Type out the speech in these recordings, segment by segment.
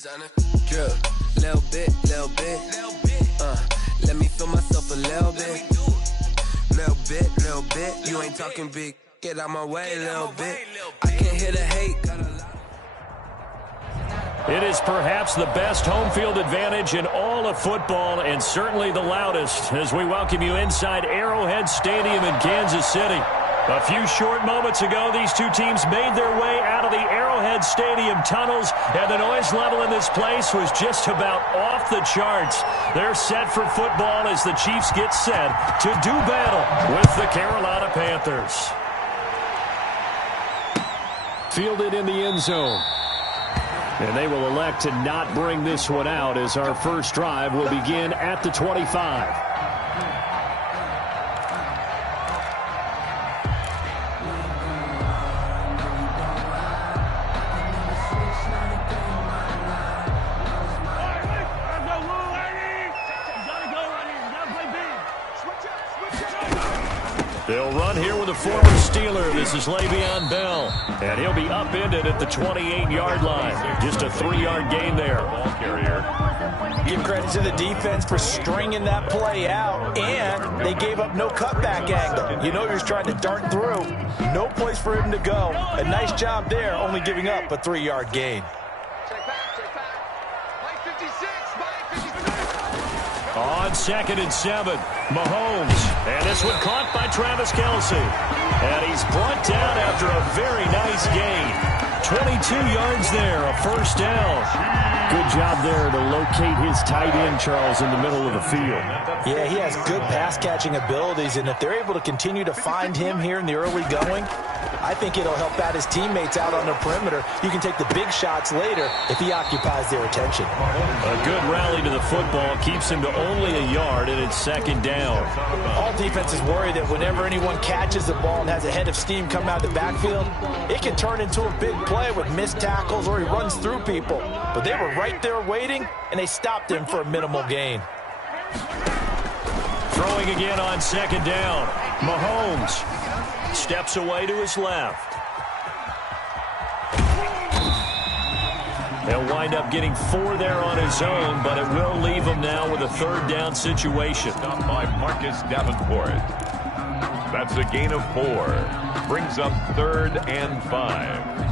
Drip, little bit, let me feel myself a little bit, you ain't talking big, get out my way a little bit, I can't hear the hate. It is perhaps the best home field advantage in all of football, and certainly the loudest, as we welcome you inside Arrowhead Stadium in Kansas City. A few short moments ago, these two teams made their way out of the Arrowhead Stadium tunnels, and the noise level in this place was just about off the charts. They're set for football as the Chiefs get set to do battle with the Carolina Panthers. Fielded in the end zone. And they will elect to not bring this one out as our first drive will begin at the 25. They'll run here with a former Steeler. This is Le'Veon Bell. And he'll be upended at the 28-yard line. Just a 3-yard gain there. Ball carrier. Give credit to the defense for stringing that play out. And they gave up no cutback angle. You know he was trying to dart through. No place for him to go. A nice job there, only giving up a 3-yard gain. On 2nd and 7, Mahomes. And this one caught by Travis Kelce. And he's brought down after a very nice gain. 22 yards there, a first down. Good job there to locate his tight end, Charles, in the middle of the field. Yeah, he has good pass-catching abilities, and if they're able to continue to find him here in the early going, I think it'll help out his teammates out on the perimeter. You can take the big shots later if he occupies their attention. A good rally to the football keeps him to only a yard, and it's 2nd down. All defenses worry that whenever anyone catches the ball and has a head of steam come out of the backfield, it can turn into a big play with missed tackles or he runs through people. But they were right there waiting, and they stopped him for a minimal gain. Throwing again on 2nd down. Mahomes steps away to his left. He'll wind up getting 4 there on his own, but it will leave him now with a 3rd down situation. Stopped by Marcus Davenport. That's a gain of 4. Brings up 3rd and 5.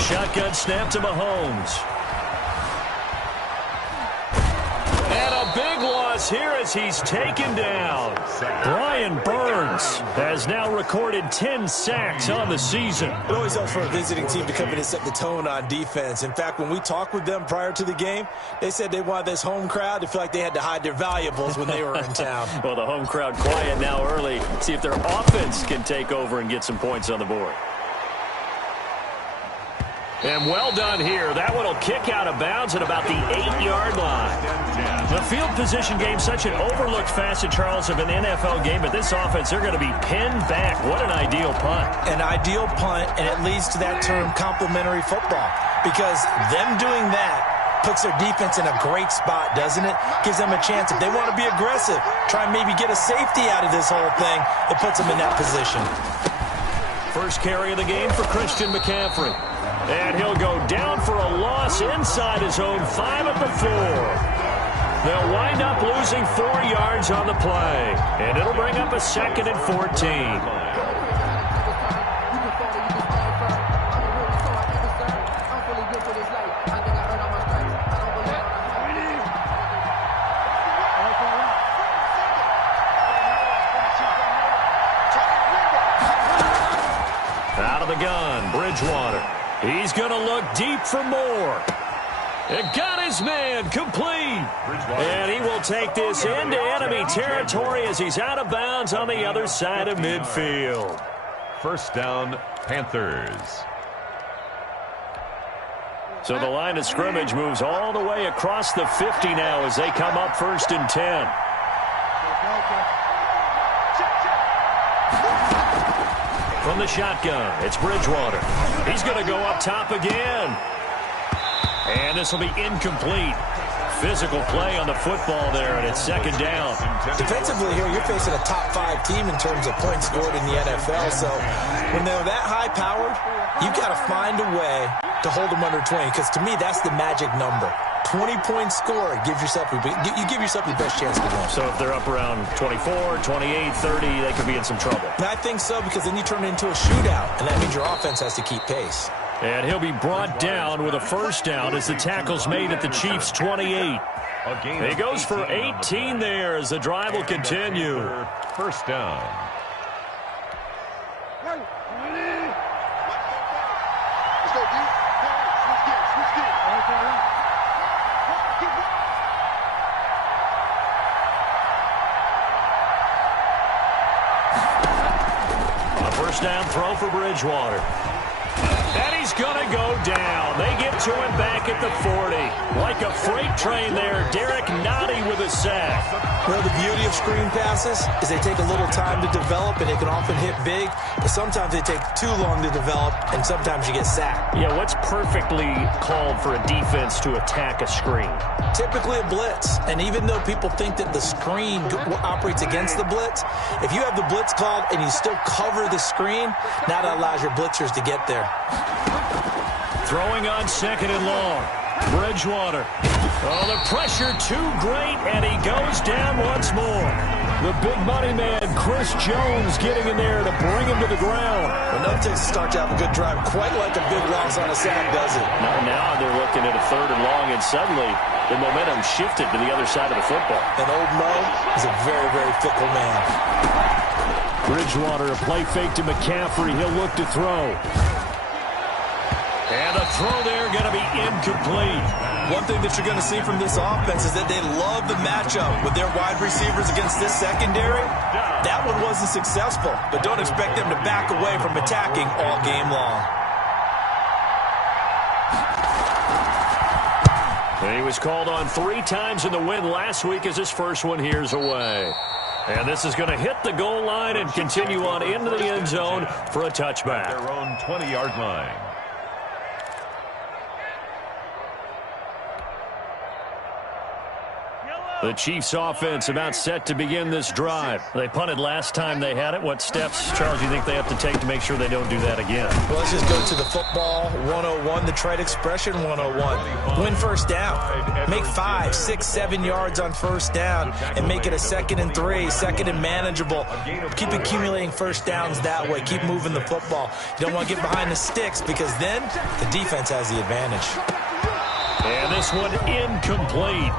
Shotgun snap to Mahomes. And a big loss here as he's taken down. Brian Burns has now recorded 10 sacks on the season. It always helps for a visiting team to come in and set the tone on defense. In fact, when we talked with them prior to the game, they said they wanted this home crowd to feel like they had to hide their valuables when they were in town. Well, the home crowd quiet now early. See if their offense can take over and get some points on the board. And well done here. That one will kick out of bounds at about the 8-yard line. The field position game, such an overlooked facet, Charles, of an NFL game, but this offense, they're going to be pinned back. What an ideal punt. An ideal punt, and it leads to that term complementary football, because them doing that puts their defense in a great spot, doesn't it? Gives them a chance, if they want to be aggressive, try and maybe get a safety out of this whole thing. It puts them in that position. First carry of the game for Christian McCaffrey. And he'll go down for a loss inside his own 5 at the 4. They'll wind up losing 4 yards on the play. And it'll bring up a 2nd and 14. Out of the gun, Bridgewater. He's going to look deep for more. And got his man complete. And he will take this into enemy territory as he's out of bounds on the other side of midfield. First down, Panthers. So the line of scrimmage moves all the way across the 50 now as they come up 1st and 10. From the shotgun, it's Bridgewater. He's going to go up top again. And this will be incomplete. Physical play on the football there, and it's second down. Defensively here, you're facing a top-5 team in terms of points scored in the NFL. So when they're that high-powered, you've got to find a way to hold them under 20, because to me, that's the magic number. 20 points scored, you give yourself the best chance to win. So if they're up around 24, 28, 30, they could be in some trouble. And I think so, because then you turn it into a shootout, and that means your offense has to keep pace. And he'll be brought down with a first down as the tackle's made at the Chiefs' 28. He goes for 18 there as the drive will continue. First down. A first down throw for Bridgewater. And he's going to go down. They get to him back at the 40. Like a freight train there, Derek Nottie with a sack. Well, the beauty of screen passes is they take a little time to develop, and they can often hit big, but sometimes they take too long to develop, and sometimes you get sacked. Yeah, what's perfectly called for a defense to attack a screen? Typically a blitz, and even though people think that the screen operates against the blitz, if you have the blitz called and you still cover the screen, now that allows your blitzers to get there. Throwing on second and long. Bridgewater. Oh, the pressure too great, and he goes down once more. The big money man, Chris Jones, getting in there to bring him to the ground. Well, nothing takes to start to have a good drive, quite like a big loss on a sack, does it? Now they're looking at a third and long, and suddenly the momentum shifted to the other side of the football. And old Mo is a very, very fickle man. Bridgewater, a play fake to McCaffrey. He'll look to throw. And a throw there going to be incomplete. One thing that you're going to see from this offense is that they love the matchup with their wide receivers against this secondary. That one wasn't successful, but don't expect them to back away from attacking all game long. He was called on 3 times in the win last week as his first one here's away. And this is going to hit the goal line and continue on into the end zone for a touchback. Their own 20-yard line. The Chiefs offense about set to begin this drive. They punted last time they had it. What steps, Charles, do you think they have to take to make sure they don't do that again? Well, let's just go to the football 101, the trite expression 101. Win first down. Make 5, 6, 7 yards on first down and make it a 2nd and 3, 2nd and manageable. Keep accumulating first downs that way. Keep moving the football. You don't want to get behind the sticks because then the defense has the advantage. And this one incomplete.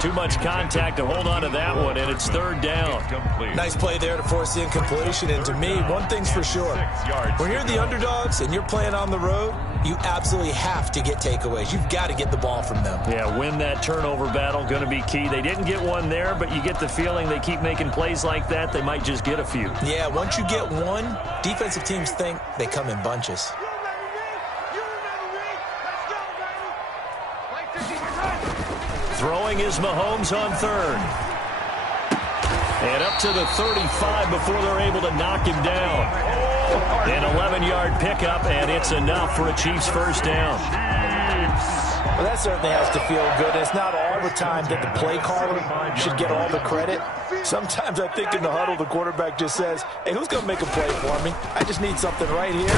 Too much contact to hold on to that one, and it's third down. Nice play there to force the incompletion. And to me, one thing's for sure. When you're the underdogs and you're playing on the road, you absolutely have to get takeaways. You've got to get the ball from them. Yeah, win that turnover battle, going to be key. They didn't get one there, but you get the feeling they keep making plays like that, they might just get a few. Yeah, once you get one, defensive teams think they come in bunches. Throwing is Mahomes on third. And up to the 35 before they're able to knock him down. An 11-yard pickup, and it's enough for a Chiefs first down. Well, that certainly has to feel good. It's not all the time that the play caller should get all the credit. Sometimes I think in the huddle, the quarterback just says, hey, who's going to make a play for me? I just need something right here.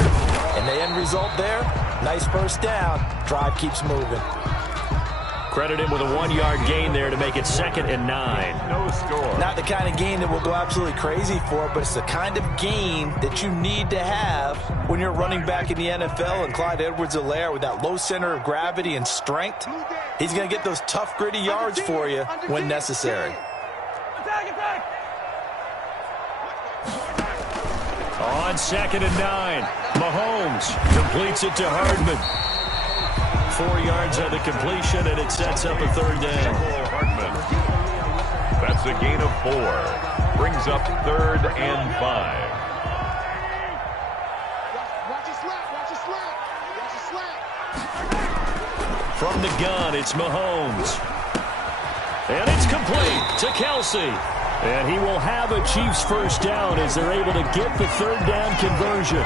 And the end result there, nice first down. Drive keeps moving. Credit him with a 1-yard gain there to make it 2nd and 9. No score. Not the kind of gain that we'll go absolutely crazy for, but it's the kind of gain that you need to have when you're running back in the NFL. And Clyde Edwards-Helaire, with that low center of gravity and strength, he's going to get those tough, gritty yards for you when necessary. On 2nd and 9, Mahomes completes it to Hardman. 4 yards on the completion, and it sets up a third down. That's a gain of 4. Brings up 3rd and 5. From the gun, it's Mahomes. And it's complete to Kelsey. And he will have a Chiefs first down as they're able to get the third down conversion.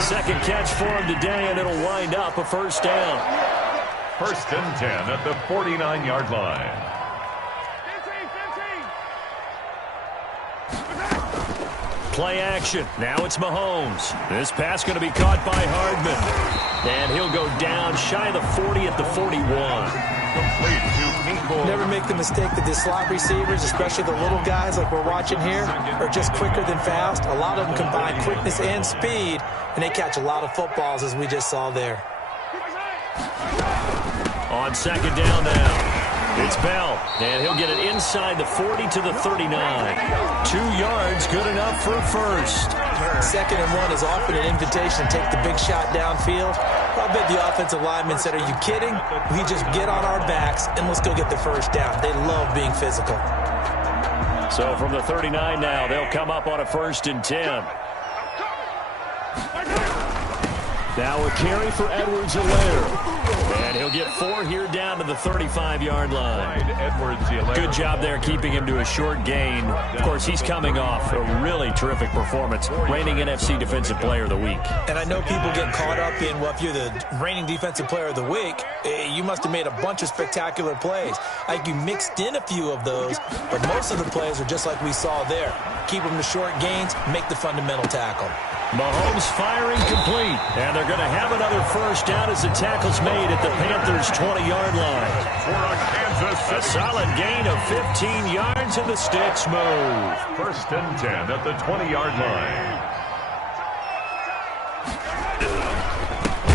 Second catch for him today, and it'll wind up a first down. First and 10 at the 49-yard line. Play action. Now it's Mahomes. This pass going to be caught by Hardman. And he'll go down shy of the 40 at the 41. Complete to Nico. Never make the mistake that the slot receivers, especially the little guys like we're watching here, are just quicker than fast. A lot of them combine quickness and speed, and they catch a lot of footballs, as we just saw there. On second down now. It's Bell, and he'll get it inside the 40 to the 39. 2 yards, good enough for a first. Second and 1 is often an invitation to take the big shot downfield. I bet the offensive lineman said, are you kidding? We just get on our backs and let's go get the first down. They love being physical. So from the 39 now, they'll come up on a first and 10. Now a carry for Edwards-Helaire. And he'll get 4 here down to the 35-yard line. Good job there keeping him to a short gain. Of course, he's coming off a really terrific performance, reigning NFC Defensive Player of the Week. And I know people get caught up in, well, if you're the reigning Defensive Player of the Week, you must have made a bunch of spectacular plays. Like you mixed in a few of those, but most of the plays are just like we saw there. Keep them to short gains, make the fundamental tackle. Mahomes firing complete, and they're going to have another first down as the tackle's made at the Panthers' 20-yard line. A solid gain of 15 yards, and the sticks move. First and 10 at the 20-yard line.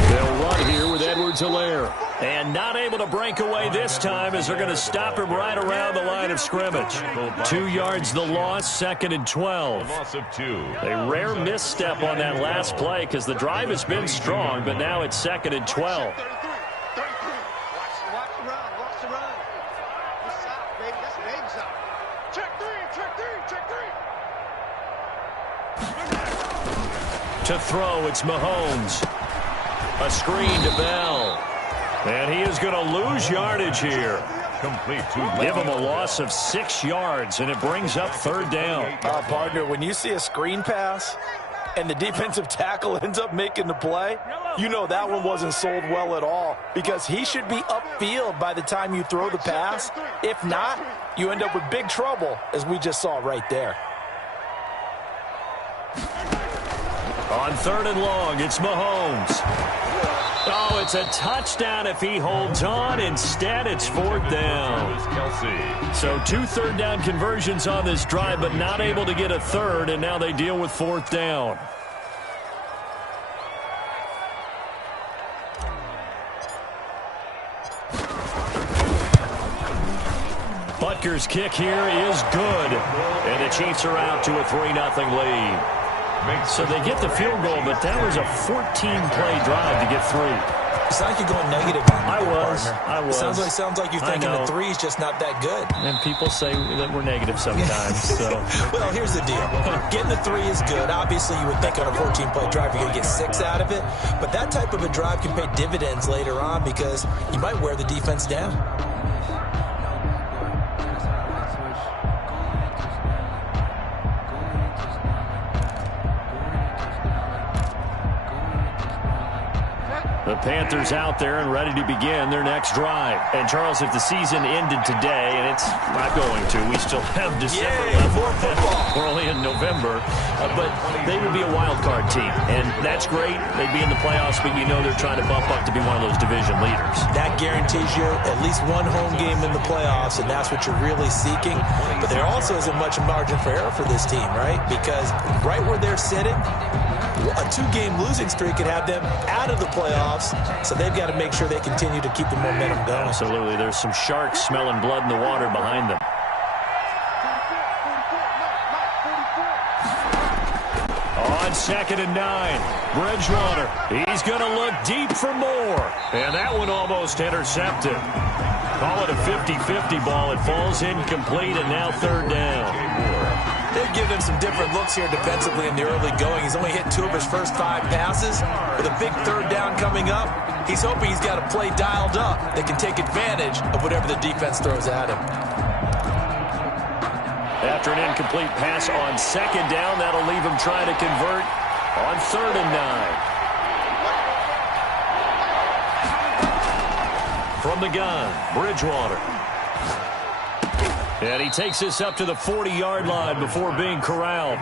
They'll run here with Edwards-Helaire. And not able to break away this time as they're going to stop him right around the line of scrimmage. 2 yards the loss, second and 12. Loss of 2. A rare misstep on that last play because the drive has been strong, but now it's second and 12. To throw, it's Mahomes. A screen to Bell. And he is going to lose yardage here. Complete to Give him a loss of 6 yards, and it brings up third down. Partner, when you see a screen pass and the defensive tackle ends up making the play, you know that one wasn't sold well at all because he should be upfield by the time you throw the pass. If not, you end up with big trouble, as we just saw right there. On third and long, it's Mahomes. Oh, it's a touchdown if he holds on. Instead, it's fourth down. So 2 third down conversions on this drive, but not able to get a third, and now they deal with fourth down. Butker's kick here is good, and the Chiefs are out to a 3-0 lead. So they get the field goal, but that was a 14-play drive to get 3. It's like you're going negative on that, I was. Sounds like you're thinking the 3 is just not that good. And people say that we're negative sometimes. So. Well, here's the deal. Getting the 3 is good. Obviously, you would think on a 14-play drive you're going to get 6 out of it. But that type of a drive can pay dividends later on because you might wear the defense down. The Panthers out there and ready to begin their next drive. And, Charles, if the season ended today, and it's not going to, we still have December left. More football. We're only in November. But they would be a wild card team. And that's great. They'd be in the playoffs, but you know they're trying to bump up to be one of those division leaders. That guarantees you at least one home game in the playoffs, and that's what you're really seeking. But there also isn't much margin for error for this team, right? Because right where they're sitting, a 2-game losing streak could have them out of the playoffs, so they've got to make sure they continue to keep the momentum going. Absolutely. There's some sharks smelling blood in the water behind them. On second and 9, Bridgewater. He's going to look deep for more, and that one almost intercepted. Call it a 50-50 ball. It falls incomplete, and now third down. They've given him some different looks here defensively in the early going. He's only hit 2 of his first 5 passes. With a big third down coming up, he's hoping he's got a play dialed up that can take advantage of whatever the defense throws at him. after an incomplete pass on second down. That'll leave him trying to convert on 3rd and 9. From the gun, Bridgewater. And he takes this up to the 40-yard line before being corralled.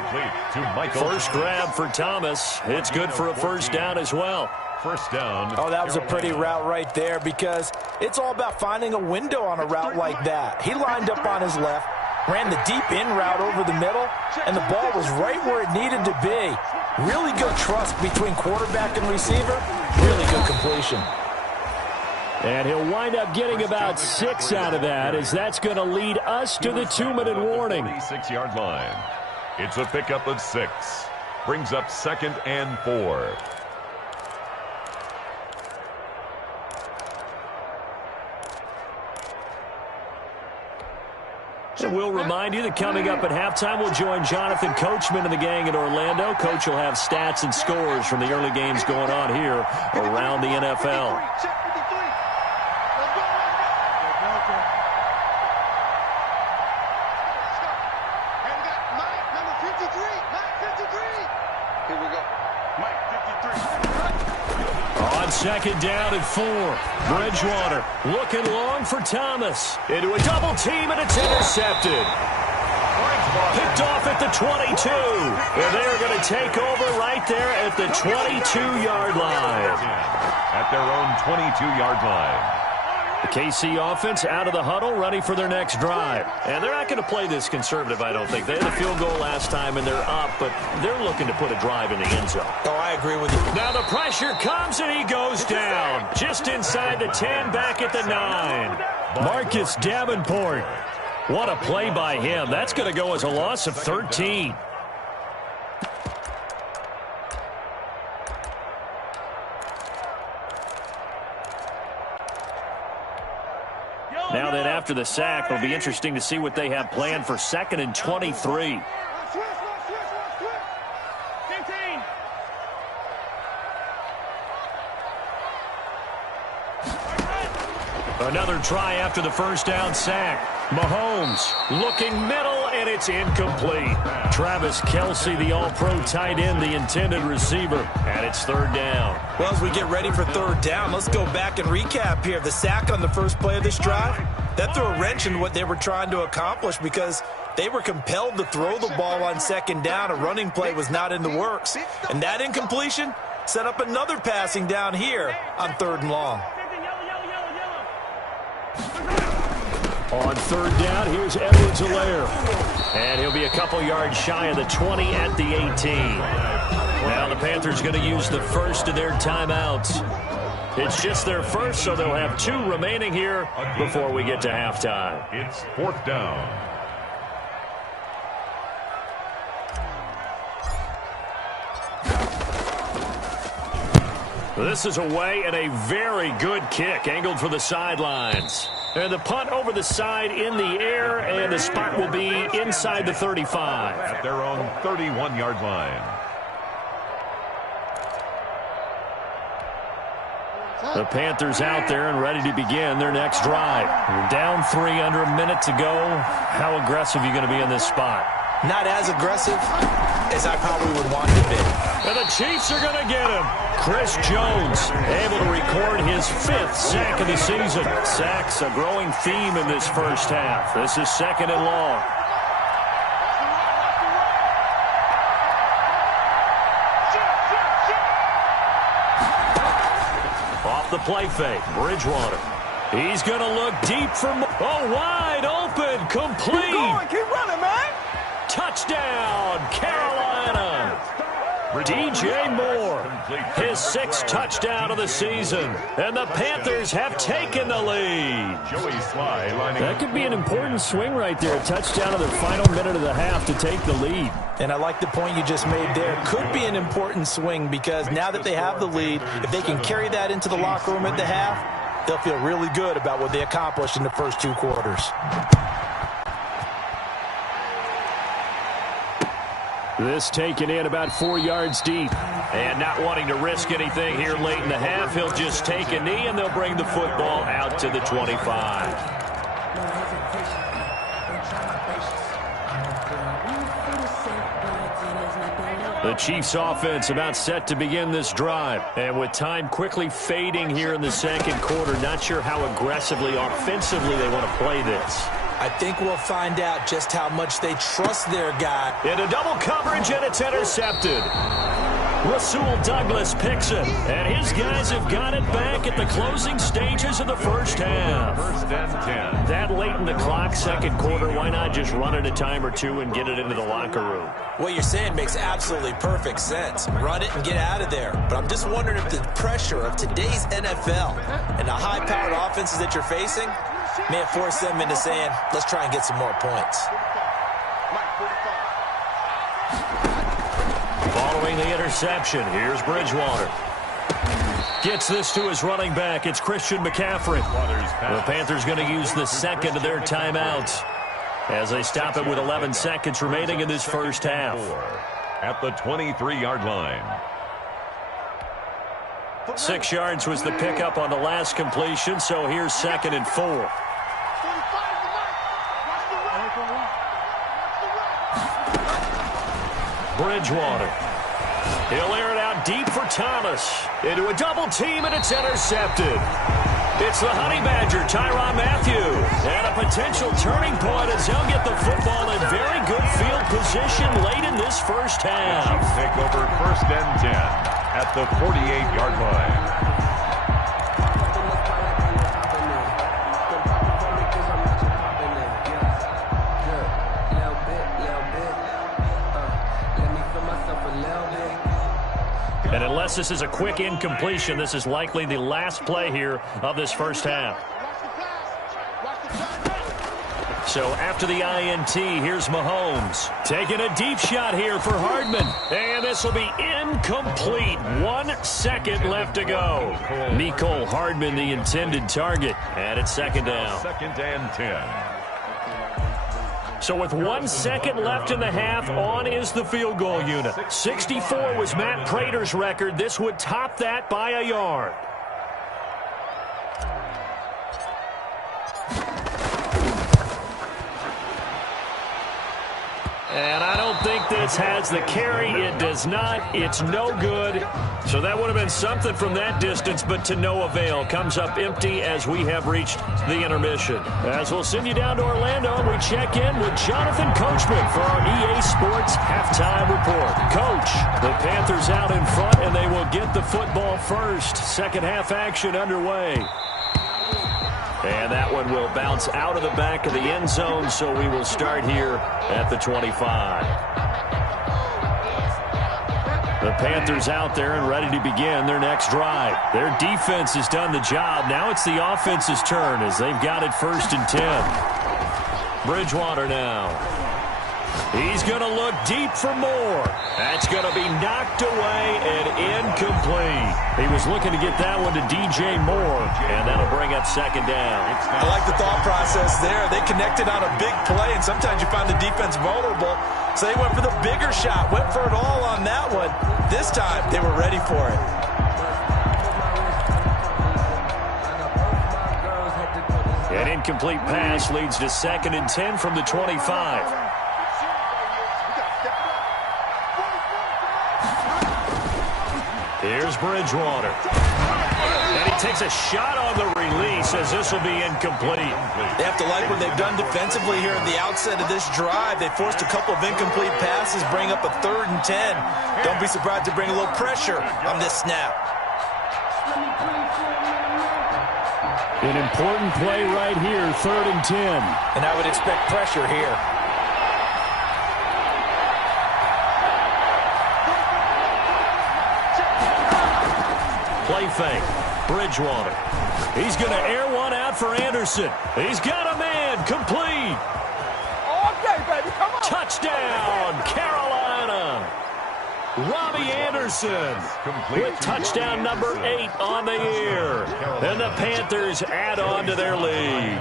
First grab for Thomas. It's good for a first down as well. First down. Oh, that was a pretty route right there because it's all about finding a window on a route like that. He lined up on his left, ran the deep in route over the middle, and the ball was right where it needed to be. Really good trust between quarterback and receiver. Really good completion. And he'll wind up getting about 6 out of that, as that's going to lead us to the 2-minute warning. 46-yard line. It's a pickup of 6. Brings up 2nd and 4. And we'll remind you that coming up at halftime, we'll join Jonathan Coachman and the gang in Orlando. Coach will have stats and scores from the early games going on here around the NFL. Second down and 4. Bridgewater looking long for Thomas. Into a double team, and it's intercepted. Picked off at the 22. And they're going to take over right there at the 22-yard line. At their own 22-yard line. The KC offense out of the huddle, ready for their next drive. And they're not going to play this conservative, I don't think. They had a field goal last time, and they're up, but they're looking to put a drive in the end zone. Oh, I agree with you. Now the pressure comes, and he goes down. Just inside the 10, back at the 9. Marcus Davenport. What a play by him. That's going to go as a loss of 13. Now then, after the sack, it'll be interesting to see what they have planned for 2nd and 23. Another try after the first down sack. Mahomes looking middle, and it's incomplete. Travis Kelce, the all-pro tight end, the intended receiver, and it's 3rd down. Well, as we get ready for 3rd down, let's go back and recap here. The sack on the first play of this drive, that threw a wrench in what they were trying to accomplish because they were compelled to throw the ball on 2nd down. A running play was not in the works. And that incompletion set up another passing down here on 3rd and long. On 3rd down, here's Edwards-Helaire. And he'll be a couple yards shy of the 20 at the 18. Now the Panthers going to use the first of their timeouts. It's just their first, so they'll have 2 remaining here before we get to halftime. It's 4th down. This is away, and a very good kick angled for the sidelines. And the punt over the side in the air, and the spot will be inside the 35. At their own 31-yard line. The Panthers out there and ready to begin their next drive. Down 3 under a minute to go. How aggressive are you going to be in this spot? Not as aggressive as I probably would want to be. And the Chiefs are going to get him. Chris Jones able to record his 5th sack of the season. Sacks a growing theme in this first half. This is 2nd and long. Off the play fake, Bridgewater. He's going to look deep for... Oh, wide open, complete. Keep going, keep running, man. Touchdown, Carolina. DJ Moore, his 6th touchdown of the season. And the Panthers have taken the lead. That could be an important swing right there. A touchdown in the final minute of the half to take the lead. And I like the point you just made there. Could be an important swing because now that they have the lead, if they can carry that into the locker room at the half, they'll feel really good about what they accomplished in the first 2 quarters. This taken in about 4 yards deep. And not wanting to risk anything here late in the half, he'll just take a knee, and they'll bring the football out to the 25. The Chiefs offense about set to begin this drive. And with time quickly fading here in the second quarter, not sure how aggressively, offensively they want to play this. I think we'll find out just how much they trust their guy. Into double coverage, and it's intercepted. Rasul Douglas picks it, and his guys have got it back at the closing stages of the first half. First and 10. That late in the clock, second quarter, why not just run it a time or two and get it into the locker room? What you're saying makes absolutely perfect sense. Run it and get out of there. But I'm just wondering if the pressure of today's NFL and the high-powered offenses that you're facing may have forced them into saying, let's try and get some more points. Following the interception, here's Bridgewater. Gets this to his running back. It's Christian McCaffrey. The Panthers going to use the second of their timeouts as they stop it with 11 seconds remaining in this first half. At the 23-yard line. 6 yards was the pickup on the last completion, so here's 2nd and 4. Bridgewater. He'll air it out deep for Thomas. Into a double team, and it's intercepted. It's the Honey Badger, Tyrann Mathieu. And a potential turning point as he'll get the football in very good field position late in this first half. Take over first and 10 at the 48-yard line. And unless this is a quick incompletion, this is likely the last play here of this first half. So after the INT, here's Mahomes. Taking a deep shot here for Hardman. And this will be incomplete. 1 second left to go. Mecole Hardman, the intended target. And it's second down. Second and 10. So with 1 second left in the half, on is the field goal unit. 64 was Matt Prater's record. This would top that by a yard. And I don't think this has the carry. It does not. It's no good. So that would have been something from that distance, but to no avail. Comes up empty as we have reached the intermission. As we'll send you down to Orlando, we check in with Jonathan Coachman for our EA Sports Halftime Report. Coach, the Panthers out in front, and they will get the football first. Second half action underway. And that one will bounce out of the back of the end zone, so we will start here at the 25. The Panthers out there and ready to begin their next drive. Their defense has done the job. Now it's the offense's turn as they've got it first and 10. Bridgewater now. He's going to look deep for more. That's going to be knocked away and incomplete. He was looking to get that one to DJ Moore, and that'll bring up second down. I like the thought process there. They connected on a big play, and sometimes you find the defense vulnerable. So they went for the bigger shot, went for it all on that one. This time, they were ready for it. An incomplete pass leads to second and 10 from the 25. Here's Bridgewater. And he takes a shot on the release as this will be incomplete. They have to like what they've done defensively here at the outset of this drive. They forced a couple of incomplete passes, bring up a 3rd and 10. Don't be surprised to bring a little pressure on this snap. An important play right here, 3rd and 10. And I would expect pressure here. Play fake. Bridgewater. He's going to air one out for Anderson. He's got a man. Complete. Okay, baby, come on. Touchdown, Carolina. Robbie Anderson with touchdown number 8 on the year. And the Panthers add on to their lead.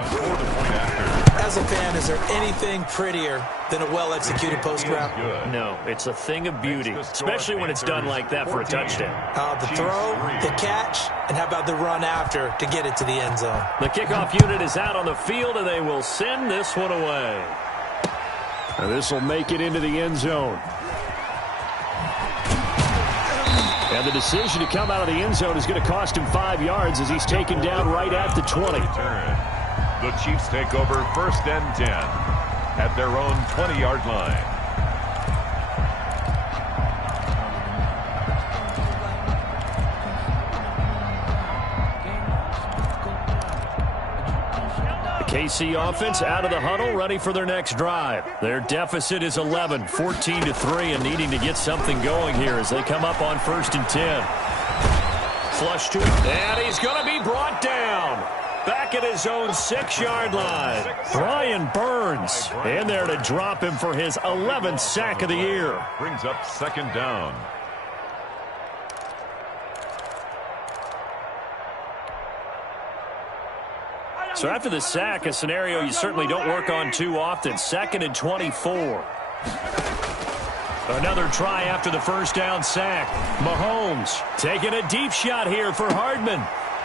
As a fan, is there anything prettier than a well-executed post route? No, it's a thing of beauty, especially when it's done like that for a touchdown. The throw, the catch, and how about the run after to get it to the end zone? The kickoff unit is out on the field, and they will send this one away. This will make it into the end zone. And the decision to come out of the end zone is going to cost him 5 yards as he's taken down right at the 20. The Chiefs take over 1st and 10 at their own 20-yard line. KC offense out of the huddle, ready for their next drive. Their deficit is 11, 14-3, and needing to get something going here as they come up on 1st and 10. Flush to it, and he's going to be brought down. Back at his own 6-yard line. Brian Burns in there to drop him for his 11th sack of the year. Brings up 2nd down. So after the sack, a scenario you certainly don't work on too often. 2nd and 24. Another try after the 1st down sack. Mahomes taking a deep shot here for Hardman.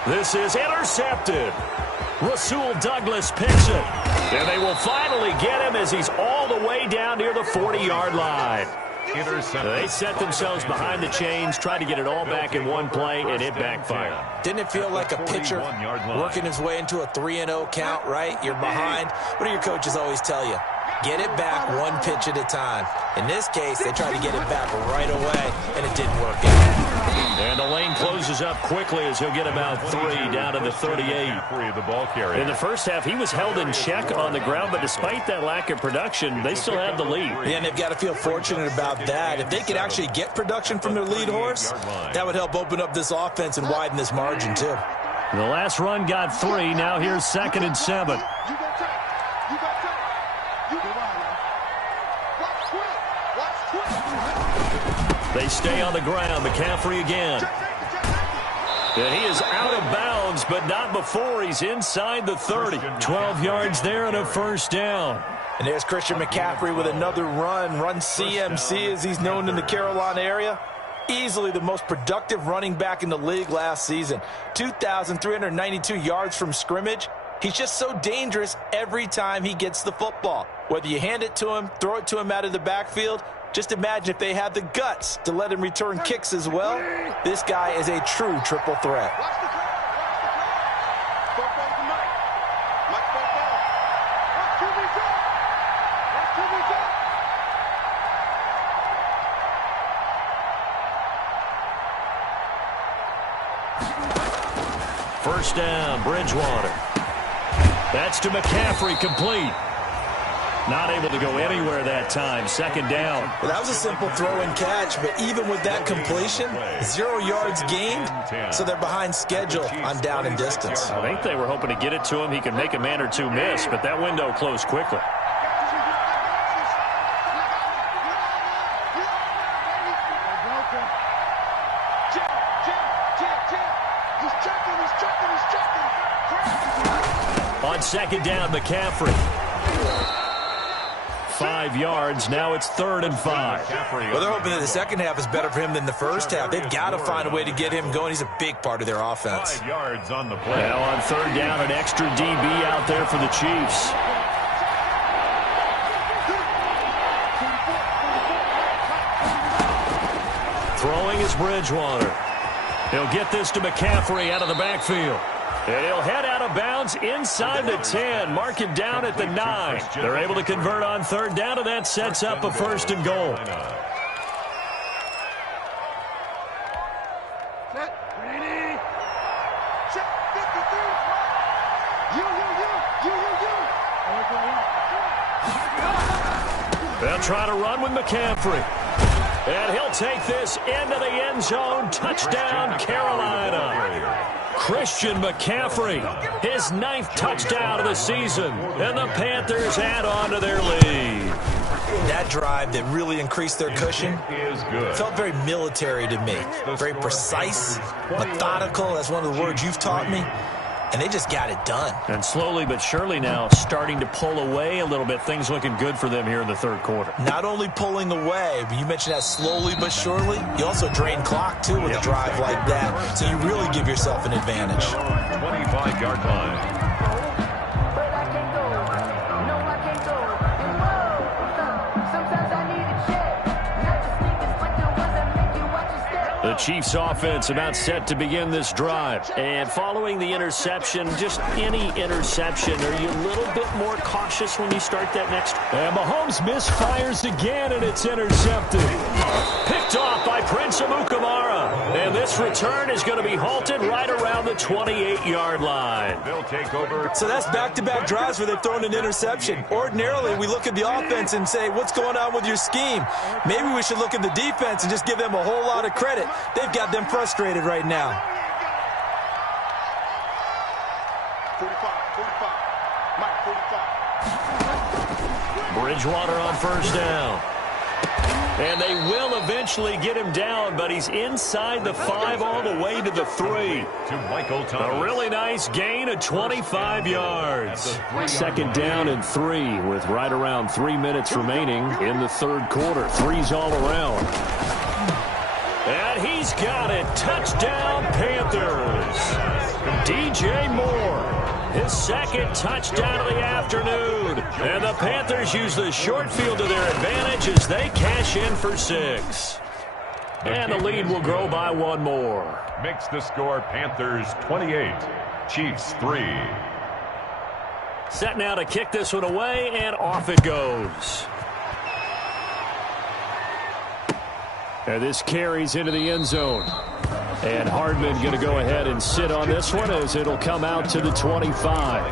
This is intercepted. Rasul Douglas picks it. And they will finally get him as he's all the way down near the 40-yard line. They set themselves behind the chains, tried to get it all back in one play, and it backfired. Didn't it feel like a pitcher working his way into a 3-0 count, right? You're behind. What do your coaches always tell you? Get it back one pitch at a time. In this case, they tried to get it back right away, and it didn't work out. And the lane closes up quickly as he'll get about 3 down to the 38. In the first half, he was held in check on the ground, but despite that lack of production, they still have the lead. Yeah, and they've got to feel fortunate about that. If they could actually get production from their lead horse, that would help open up this offense and widen this margin, too. The last run got 3. Now here's 2nd and 7. They stay on the ground. McCaffrey again. And he is out of bounds, but not before he's inside the 30. 12 yards there and a 1st down. And there's Christian McCaffrey with another run CMC as he's known in the Carolina area. Easily the most productive running back in the league last season. 2,392 yards from scrimmage. He's just so dangerous every time he gets the football. Whether you hand it to him, throw it to him out of the backfield, just imagine if they had the guts to let him return kicks as well. This guy is a true triple threat. First down, Bridgewater. That's to McCaffrey, complete. Not able to go anywhere that time. 2nd down. Well, that was a simple throw and catch, but even with that completion, 0 yards gained, so they're behind schedule on down and distance. I think they were hoping to get it to him. He could make a man or two miss, but that window closed quickly. On 2nd down, McCaffrey. 5 yards. Now it's 3rd and 5. Well, they're hoping that the second half is better for him than the first half. They've got to find a way to get him going. He's a big part of their offense. 5 yards on the play. Now on 3rd down, an extra DB out there for the Chiefs. Throwing is Bridgewater. He'll get this to McCaffrey out of the backfield. And he'll head out of bounds inside the 10. Mark him down at the 9. They're able to convert on 3rd down, and that sets up a 1st and goal. They'll try to run with McCaffrey. And he'll take this into the end zone. Touchdown, Carolina. Christian McCaffrey, his 9th touchdown of the season. And the Panthers add on to their lead. That drive that really increased their cushion felt very military to me. Very precise, methodical. That's one of the words you've taught me. And they just got it done. And slowly but surely now starting to pull away a little bit. Things looking good for them here in the 3rd quarter. Not only pulling away, but you mentioned that slowly but surely. You also drain clock, too, with a drive like that. So you really give yourself an advantage. 25-yard line. The Chiefs offense about set to begin this drive. And following the interception, just any interception, are you a little bit more cautious when you start that next? And Mahomes misfires again, and it's intercepted. Picked off by Prince Amukamara. And this return is going to be halted right around the 28-yard line. They'll take over. So that's back-to-back drives where they've thrown an interception. Ordinarily, we look at the offense and say, what's going on with your scheme? Maybe we should look at the defense and just give them a whole lot of credit. They've got them frustrated right now. 45. Mike, 45. Bridgewater on first down. And they will eventually get him down, but he's inside the 5 all the way to the 3. To Michael Thomas. A really nice gain of 25 yards. Second down and 3 with right around 3 minutes remaining in the third quarter. 3's all around. And he's got it. Touchdown, Panthers. DJ Moore. His second touchdown of the afternoon. And the Panthers use the short field to their advantage as they cash in for 6. And the lead will grow by 1 more. Makes the score Panthers 28, Chiefs 3. Set now to kick this one away, and off it goes. And this carries into the end zone. And Hardman going to go ahead and sit on this one as it'll come out to the 25.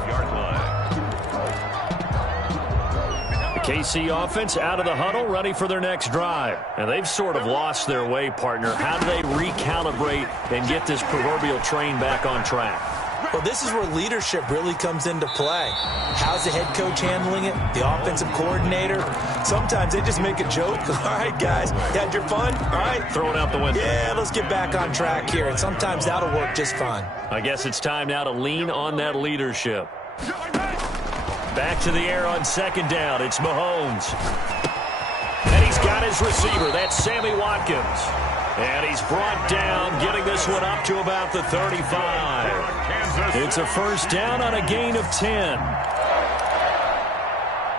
The KC offense out of the huddle, ready for their next drive. And they've sort of lost their way, partner. How do they recalibrate and get this proverbial train back on track? Well, this is where leadership really comes into play. How's the head coach handling it? The offensive coordinator? Sometimes they just make a joke. All right, guys, you had your fun? All right. Throw it out the window. Yeah, let's get back on track here. And sometimes that'll work just fine. I guess it's time now to lean on that leadership. Back to the air on second down. It's Mahomes. And he's got his receiver. That's Sammy Watkins. And he's brought down, getting this one up to about the 35. It's a first down on a gain of 10.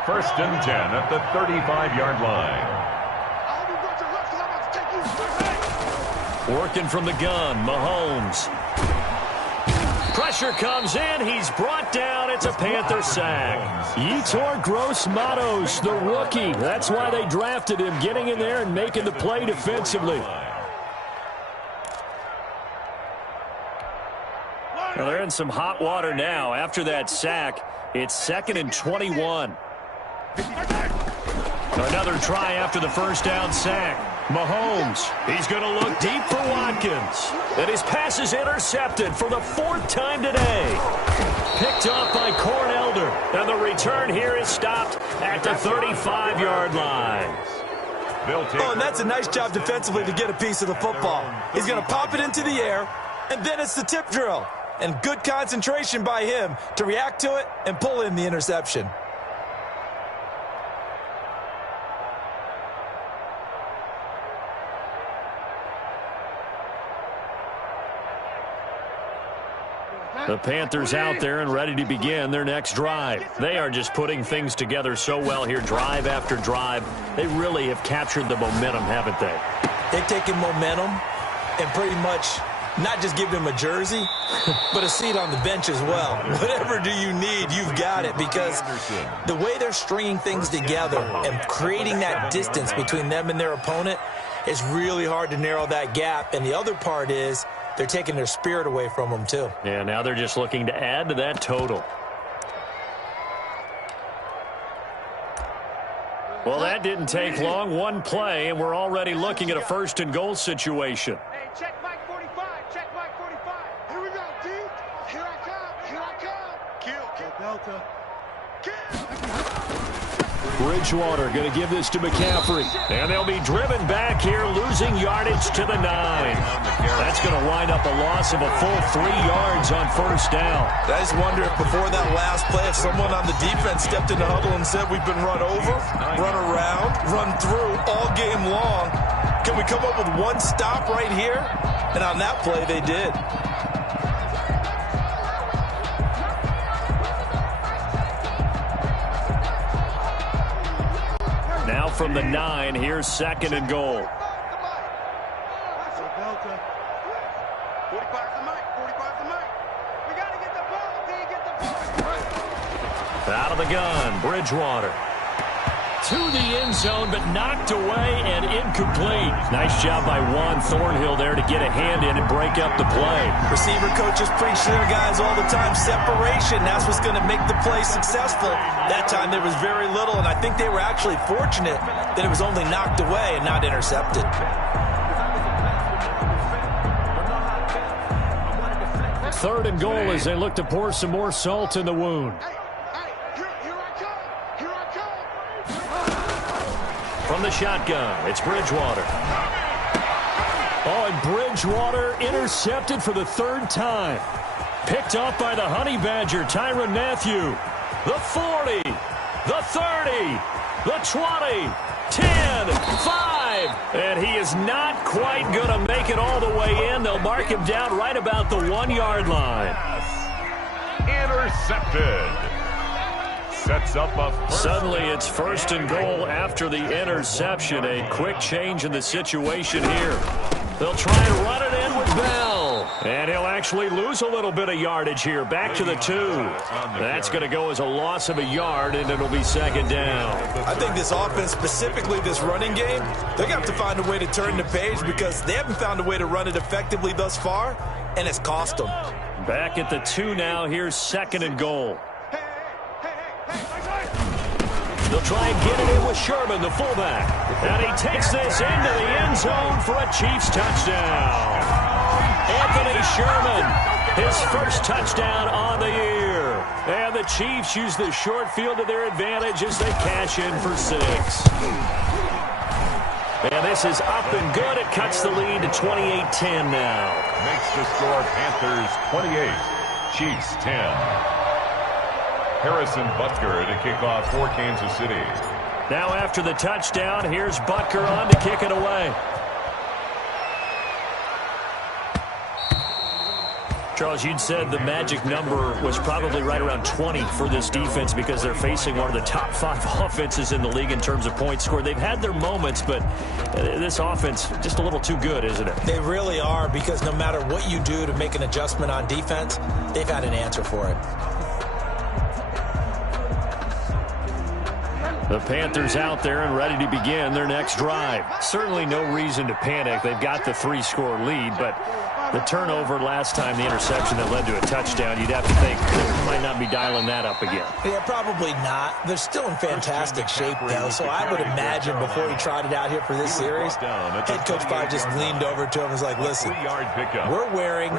First and 10 at the 35-yard line. Working from the gun, Mahomes. Pressure comes in. He's brought down. It's a Panther sack. Yetur Gross-Matos, the rookie. That's why they drafted him, getting in there and making the play defensively. Well, they're in some hot water now. After that sack, it's 2nd and 21. Another try after the first down sack. Mahomes, he's going to look deep for Watkins. And his pass is intercepted for the 4th time today. Picked off by Cornelder. And the return here is stopped at the 35-yard line. Oh, and that's a nice job defensively to get a piece of the football. He's going to pop it into the air, and then it's the tip drill. And good concentration by him to react to it and pull in the interception. The Panthers out there and ready to begin their next drive. They are just putting things together so well here, drive after drive. They really have captured the momentum, haven't they? They've taken momentum and pretty much not just give him a jersey, but a seat on the bench as well. Whatever do you need, you've got it, because the way they're stringing things together and creating that distance between them and their opponent is really hard to narrow that gap. And the other part is they're taking their spirit away from them, too. Yeah, now they're just looking to add to that total. Well, that didn't take long. One play, and we're already looking at a 1st and goal situation. Hey, check Mike 45. Check Mike 45. Here we go, D. Here I come. Here I come. Kill. Delta. Bridgewater going to give this to McCaffrey. And they'll be driven back here, losing yardage to the 9. That's going to wind up a loss of a full 3 yards on first down. I just wonder if before that last play, if someone on the defense stepped in the huddle and said, we've been run over, run around, run through all game long. Can we come up with one stop right here? And on that play, they did. Now from the 9, here's 2nd and goal. Out of the gun, Bridgewater. To the end zone, but knocked away and incomplete. Nice job by Juan Thornhill there to get a hand in and break up the play. Receiver coaches preach to their guys all the time. Separation, that's what's going to make the play successful. That time there was very little, and I think they were actually fortunate that it was only knocked away and not intercepted. Third and goal as they look to pour some more salt in the wound. From the shotgun, it's Bridgewater. Oh, and Bridgewater intercepted for the third time. Picked off by the Honey Badger, Tyrann Mathieu. The 40, the 30, the 20, 10, 5. And he is not quite going to make it all the way in. They'll mark him down right about the 1-yard line. Intercepted. Sets up a first. Suddenly it's first and goal after the interception. A quick change in the situation here. They'll try and run it in with Bell. And he'll actually lose a little bit of yardage here. Back to the 2. That's going to go as a loss of a yard, and it'll be second down. I think this offense, specifically this running game, they're going to have to find a way to turn the page because they haven't found a way to run it effectively thus far, and it's cost them. Back at the 2 now. Here's second and goal. They'll try and get it in with Sherman, the fullback. And he takes this into the end zone for a Chiefs touchdown. Anthony Sherman, his first touchdown on the year. And the Chiefs use the short field to their advantage as they cash in for 6. And this is up and good. It cuts the lead to 28-10 now. Makes the score Panthers 28, Chiefs 10. Harrison Butker to kick off for Kansas City. Now after the touchdown, here's Butker on to kick it away. Charles, you'd said the magic number was probably right around 20 for this defense because they're facing one of the top 5 offenses in the league in terms of points scored. They've had their moments, but this offense just a little too good, isn't it? They really are, because no matter what you do to make an adjustment on defense, they've had an answer for it. The Panthers out there and ready to begin their next drive. Certainly no reason to panic. They've got the 3-score lead, but the turnover last time, the interception that led to a touchdown, you'd have to think they might not be dialing that up again. Yeah, probably not. They're still in fantastic shape, though, so I would imagine before he trotted out here for this series, head coach probably just leaned over to him and was like, listen, we're wearing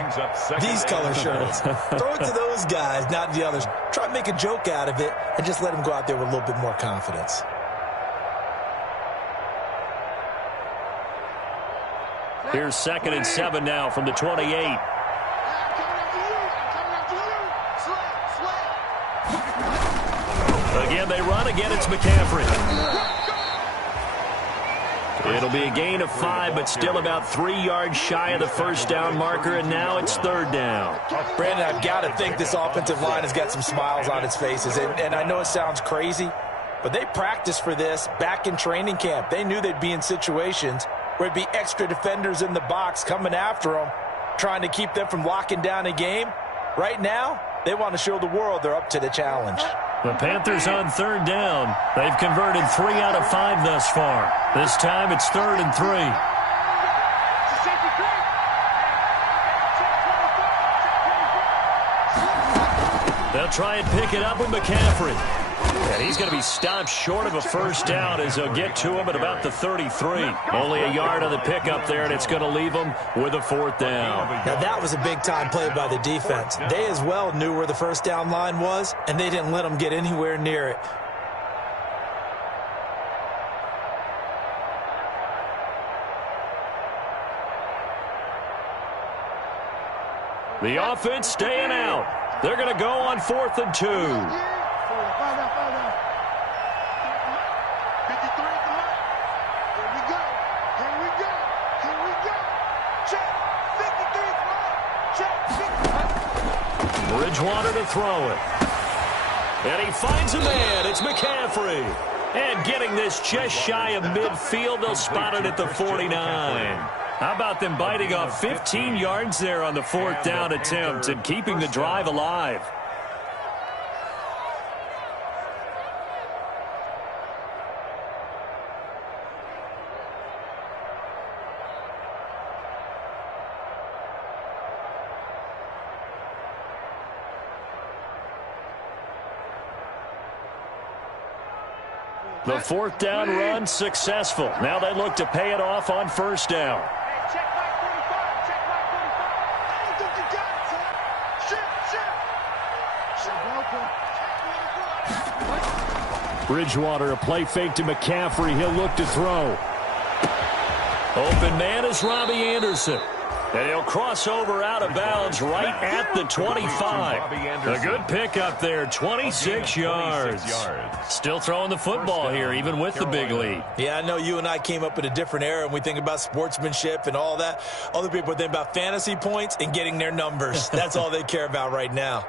these color shirts. Throw it to those guys, not the others. Try to make a joke out of it and just let him go out there with a little bit more confidence. Here's 2nd and 7 now from the 28. Again, they run. Again, it's McCaffrey. It'll be a gain of 5, but still about 3 yards shy of the first down marker, and now it's 3rd down. Brandon, I've got to think this offensive line has got some smiles on its faces, and I know it sounds crazy, but they practiced for this back in training camp. They knew they'd be in situations where it'd be extra defenders in the box coming after them, trying to keep them from locking down a game. Right now, they want to show the world they're up to the challenge. The Panthers on 3rd down. They've converted 3 out of 5 thus far. This time it's 3rd and 3. They'll try and pick it up with McCaffrey. And he's going to be stopped short of a first down as they'll get to him at about the 33. Only a yard on the pickup there, and it's going to leave him with a 4th down. Now, that was a big-time play by the defense. They as well knew where the first down line was, and they didn't let them get anywhere near it. The offense staying out. They're going to go on 4th and 2. Bridgewater to throw it. And he finds a man. It's McCaffrey. And getting this just shy of midfield, they'll spot it at the 49. How about them biting off 15 yards there on the 4th down attempt and keeping the drive alive? The fourth down run successful. Now they look to pay it off on first down. Check my 45. Check my 45. I think you got it, son. Shit. Bridgewater, a play fake to McCaffrey. He'll look to throw. Open man is Robbie Anderson. And he'll cross over out of bounds right at the 25. A good pickup there, 26 yards. Still throwing the football here, even with the big lead. Yeah, I know you and I came up in a different era, and we think about sportsmanship and all that. Other people think about fantasy points and getting their numbers. That's all they care about right now.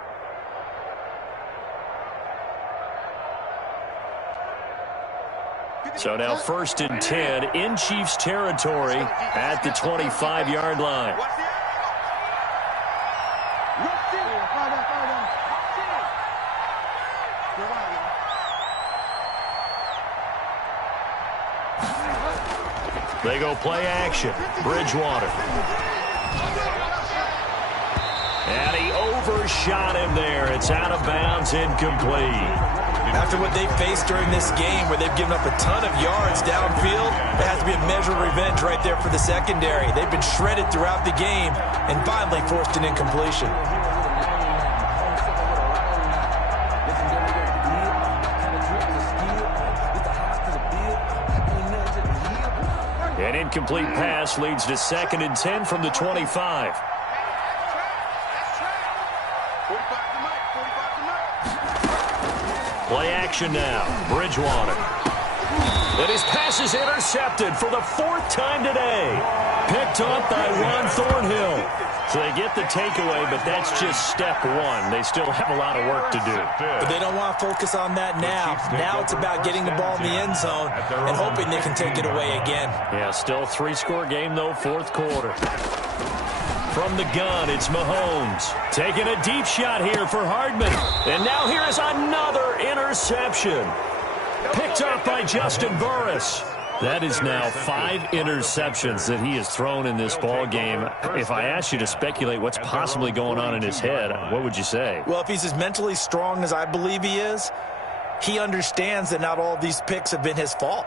So now 1st and 10 in Chiefs territory at the 25-yard line. They go play action. Bridgewater. And he overshot him there. It's out of bounds, incomplete. After what they faced during this game where they've given up a ton of yards downfield, there has to be a measure of revenge right there for the secondary. They've been shredded throughout the game and finally forced an incompletion. An incomplete pass leads to 2nd and 10 from the 25. Play action now. Bridgewater. And his pass is intercepted for the 4th time today. Picked up by Ron Thornhill. So they get the takeaway, but that's just step one. They still have a lot of work to do. But they don't want to focus on that now. Now it's about getting the ball in the end zone and hoping they can take it away again. Yeah, still a 3-score game, though, 4th quarter. From the gun, it's Mahomes. Taking a deep shot here for Hardman. And now here is another interception. Picked up by Justin Burris. That is now 5 interceptions that he has thrown in this ball game. If I asked you to speculate what's possibly going on in his head, what would you say? Well, if he's as mentally strong as I believe he is, he understands that not all of these picks have been his fault.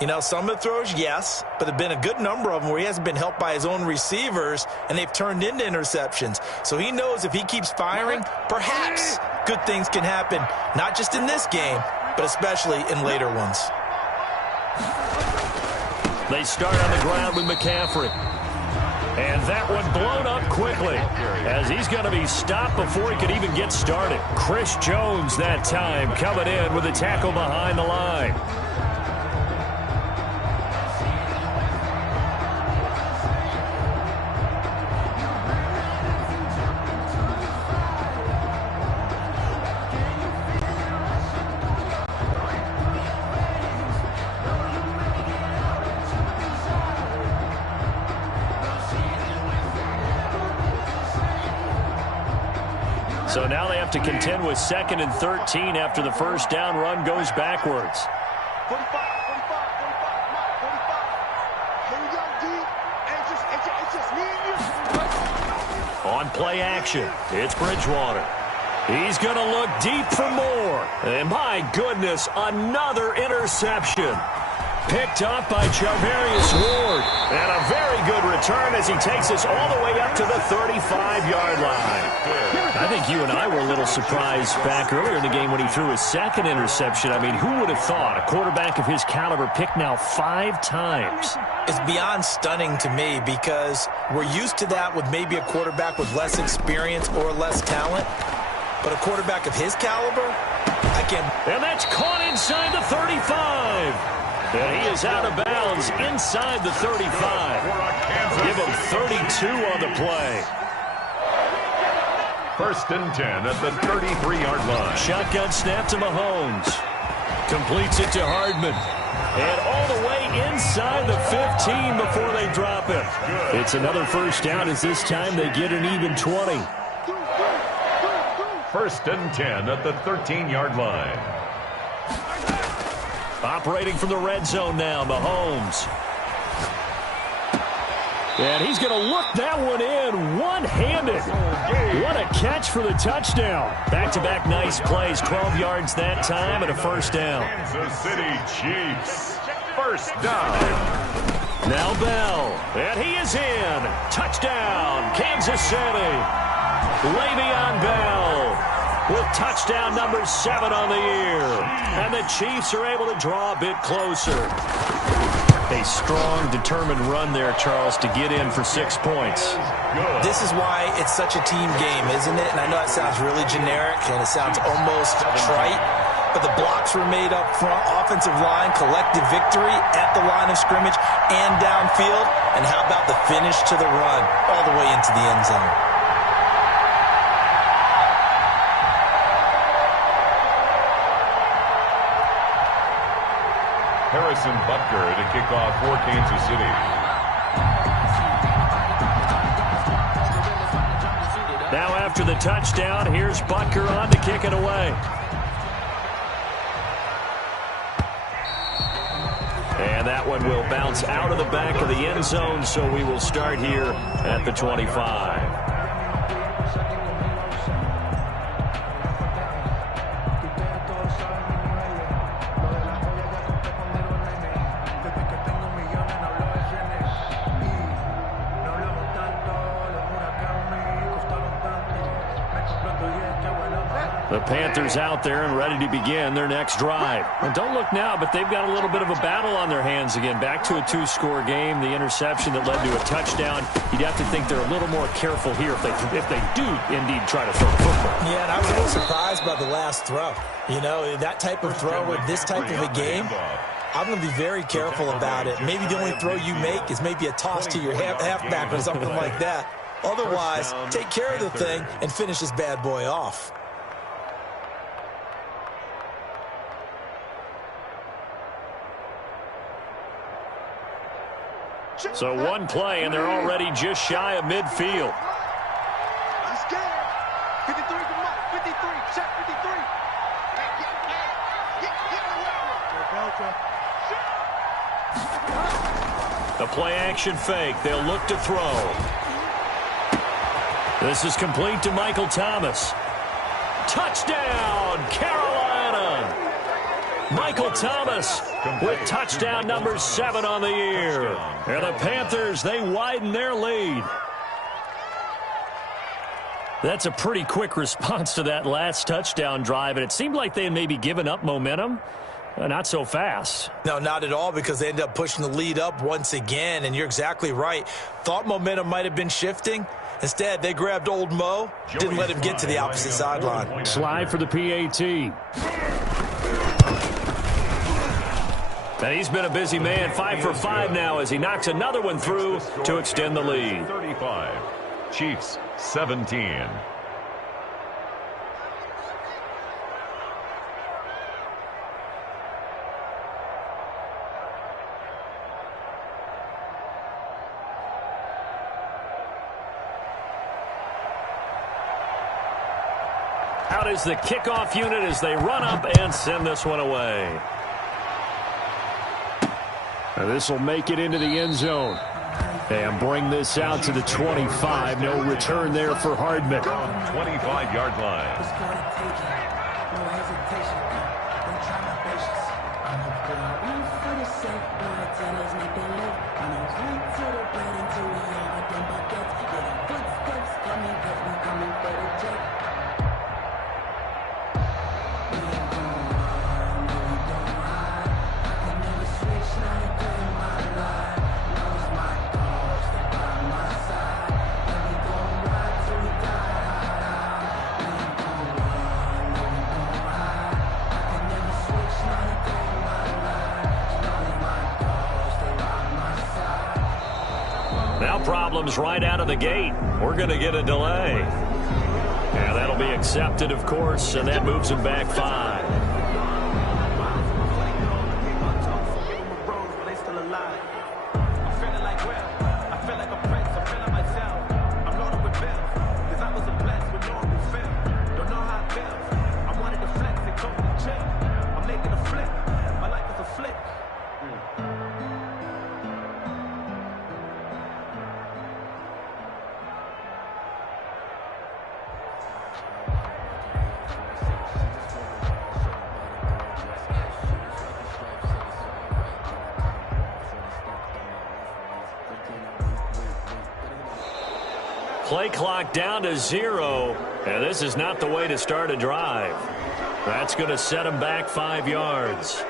You know, some of the throws, yes, but there have been a good number of them where he hasn't been helped by his own receivers, and they've turned into interceptions. So he knows if he keeps firing, perhaps good things can happen, not just in this game, but especially in later ones. They start on the ground with McCaffrey. And that one blown up quickly as he's going to be stopped before he could even get started. Chris Jones that time coming in with a tackle behind the line. So now they have to contend with 2nd and 13 after the first down run goes backwards. 45. Here we go, D. It's just me and you. On play action, it's Bridgewater. He's going to look deep for more. And my goodness, another interception. Picked up by Charvarius Ward. And a very good return as he takes us all the way up to the 35-yard line. I think you and I were a little surprised back earlier in the game when he threw his 2nd interception. I mean, who would have thought a quarterback of his caliber picked now 5 times? It's beyond stunning to me because we're used to that with maybe a quarterback with less experience or less talent. But a quarterback of his caliber, I can't. And that's caught inside the 35. And he is out of bounds inside the 35. Give him 32 on the play. 1st and 10 at the 33-yard line. Shotgun snap to Mahomes. Completes it to Hardman. And all the way inside the 15 before they drop it. It's another first down as this time they get an even 20. 1st and 10 at the 13-yard line. Operating from the red zone now, Mahomes. And he's going to look that one in one-handed. What a catch for the touchdown. Back-to-back nice plays, 12 yards that time and a first down. Kansas City Chiefs, first down. Now Bell, and he is in. Touchdown, Kansas City. Le'Veon Bell with touchdown number 7 on the year. And the Chiefs are able to draw a bit closer. A strong, determined run there, Charles, to get in for 6 points. This is why it's such a team game, isn't it? And I know it sounds really generic and it sounds almost trite, but the blocks were made up front, offensive line, collective victory at the line of scrimmage and downfield. And how about the finish to the run all the way into the end zone? Harrison Butker to kick off for Kansas City. Now after the touchdown, here's Butker on to kick it away. And that one will bounce out of the back of the end zone, so we will start here at the 25. The Panthers out there and ready to begin their next drive. And don't look now, but they've got a little bit of a battle on their hands again. Back to a 2-score game. The interception that led to a touchdown. You'd have to think they're a little more careful here if they do indeed try to throw the football. Yeah, and I was a little surprised by the last throw. You know, that type of throw with this type of a game, I'm going to be very careful about it. Maybe the only throw you make is maybe a toss to your halfback or something like that. Otherwise, take care of the thing and finish this bad boy off. So one play, and they're already just shy of midfield. He's scared. 53 to Mike. 53. Check 53. The play action fake. They'll look to throw. This is complete to Michael Thomas. Touchdown, Carolina! Michael Thomas with touchdown number 7 on the year. And the Panthers, they widen their lead. That's a pretty quick response to that last touchdown drive, and it seemed like they had maybe given up momentum. Not so fast. No, not at all, because they ended up pushing the lead up once again, and you're exactly right. Thought momentum might have been shifting. Instead, they grabbed old Mo, didn't let him get to the opposite sideline. Slide for the PAT. And he's been a busy man, 5 for 5 now as he knocks another one through to extend the lead. 35, Chiefs 17. Out is the kickoff unit as they run up and send this one away. This will make it into the end zone. And bring this out to the 25. No return there for Hardman. 25-yard line. Now problems right out of the gate. We're going to get a delay. And that'll be accepted, of course, and that moves him back 5. Play clock down to 0, and this is not the way to start a drive. That's going to set him back 5 yards.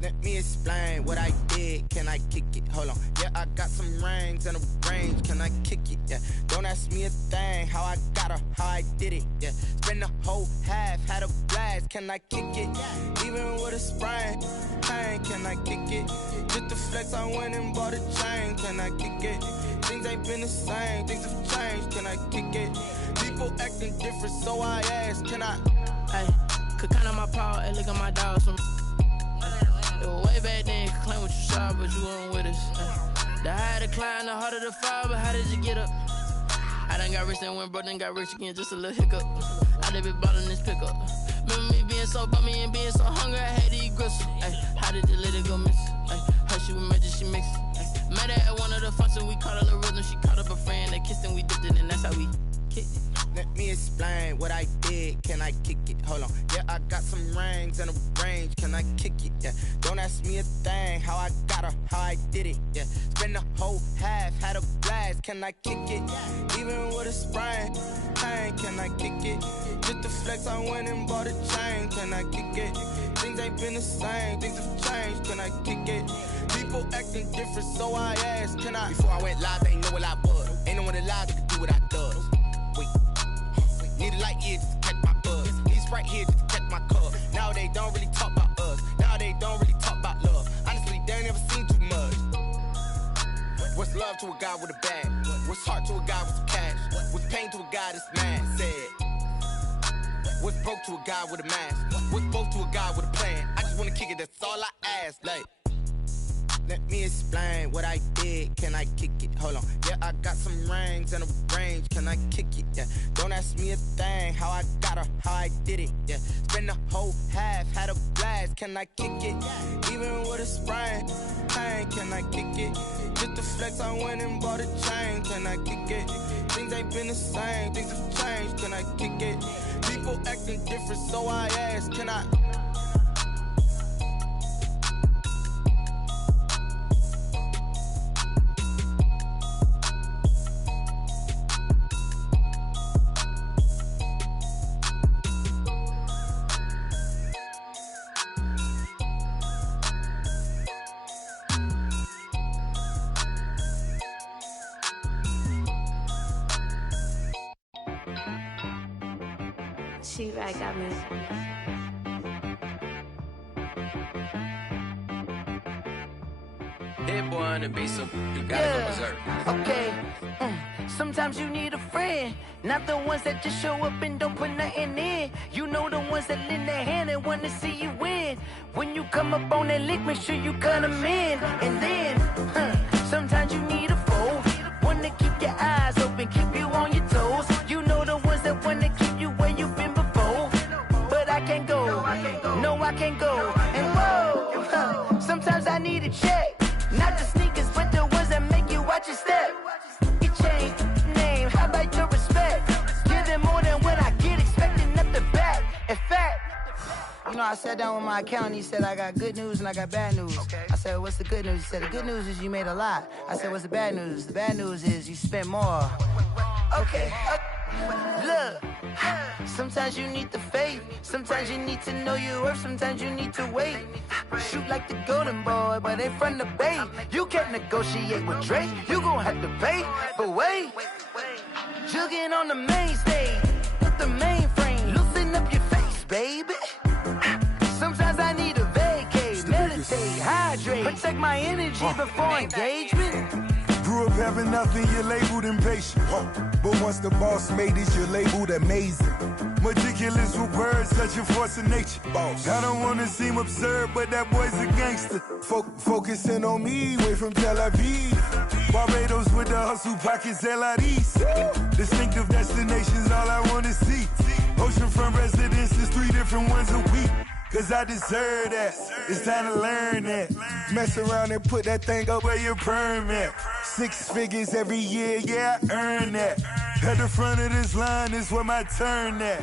Let me explain what I did. Can I kick it? Hold on. Yeah, I got some rings and a range. Can I kick it? Yeah. Don't ask me a thing. How I got her, how I did it. Yeah. Spend the whole half, had a blast. Can I kick it? Even with a sprain, pain. Can I kick it? Just the flex, I went and bought a chain. Can I kick it? Things ain't been the same. Things have changed. Can I kick it? People acting different, so I ask. Can I? Hey, could count on my power and look at my dogs from. It was way back then, you could claim what you saw, but you weren't with us. The higher the climb, the harder the fall, but how did you get up? I done got rich and went broke, then got rich again, just a little hiccup. I done been bottling this pickup. Remember me being so bummy and being so hungry, I had to eat gristle. Ay, how did the little go miss? Her she was magic, she mixed. Met her at one of the functions, we caught a little rhythm, she caught up a friend, they kissed and we dipped it, and that's how we kicked it. Let me explain what I did. Can I kick it? Hold on. Yeah, I got some rings and a range. Can I kick it? Yeah. Don't ask me a thing. How I got her, how I did it. Yeah. Spend the whole half, had a blast. Can I kick it? Even with a sprain, pain. Can I kick it? Just the flex, I went and bought a chain. Can I kick it? Things ain't been the same. Things have changed. Can I kick it? People acting different, so I asked. Can I? Before I went live, they ain't know what I was. Ain't no one alive that could do what I does. Need a light here just to catch my buzz. Need Sprite here just to catch my cup. Now they don't really talk about us. Now they don't really talk about love. Honestly, they ain't never seen too much. What's love to a guy with a bag? What's heart to a guy with some cash? What's pain to a guy that's mad? Said. What's broke to a guy with a mask? What's both to a guy with a plan? I just wanna kick it, that's all I ask. Like, let me explain what I did. Can I kick it? Hold on. Yeah, I got some rings and a range. Can I kick it? Yeah. Don't ask me a thing. How I got her, how I did it. Yeah. Spend the whole half, had a blast. Can I kick it? Even with a sprain, pain. Can I kick it? Just the flex, I went and bought a chain. Can I kick it? Things ain't been the same. Things have changed. Can I kick it? People acting different, so I ask. Can I? She right got me. Hit boy on the beat, so you gotta go berserk. Okay. Sometimes you need a friend, not the ones that just show up and don't put nothing in. You know the ones that lend their hand and want to see you win. When you come up on that lick, make sure you cut them in. And then, sometimes you need a foe, one to keep your eyes open, keep you on your toes. You know the ones that want to keep you where you've been before. But I can't go, no I can't go. And whoa, sometimes I need a check, not the sneakers, but the ones that make you watch your step. You change name, how about your respect? Give them more than what I get, expecting nothing back. In fact, you know, I sat down with my accountant, he said I got good news and I got bad news. Okay. I said, what's the good news? He said, the good news is you made a lot. I said, what's the bad news? The bad news is you spent more. Okay. Look, sometimes you need the faith, sometimes you need to know your worth, sometimes you need to wait. Shoot like the golden boy, but they from the bay. You can't negotiate with Drake, you gon' have to pay. But wait, jugging on the main stage, with the mainframe, loosen up your face, baby. Sometimes I need a vacate, meditate, hydrate. hydrate. Protect my energy before engagement. Grew up having nothing, you're labeled impatient. But once the boss made it, you're labeled amazing. Meticulous with words, such a force of nature. I don't wanna seem absurd, but that boy's a gangster. Focusing on me, way from Tel Aviv. Barbados with the hustle pockets, LIDs. Distinctive destinations, all I wanna see. Oceanfront residences, 3 different ones a week. Cause I deserve that, it's time to learn that. Mess around and put that thing up where your permit. 6 figures every year, yeah, I earn that. At the front of this line is where my turn at.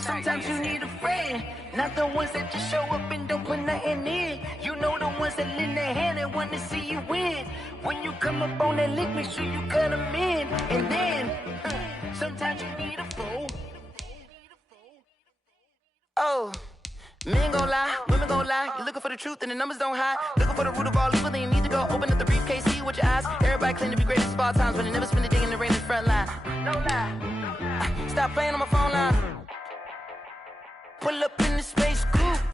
Sometimes you need a friend, not the ones that just show up and don't put nothing in. You know the ones that lend their hand and want to see you win. When you come up on that lick, make sure you cut them in. And then, sometimes you need a fool. Oh. Men gon' lie, women gon' lie. You're looking for the truth and the numbers don't hide. Looking for the root of all evil, then you need to go open up the briefcase, see with your eyes. Everybody claim to be greatest of all times, but they never spend a day in the rain in the front line. No lie. Stop playing on my phone line. Pull up in the space coupe.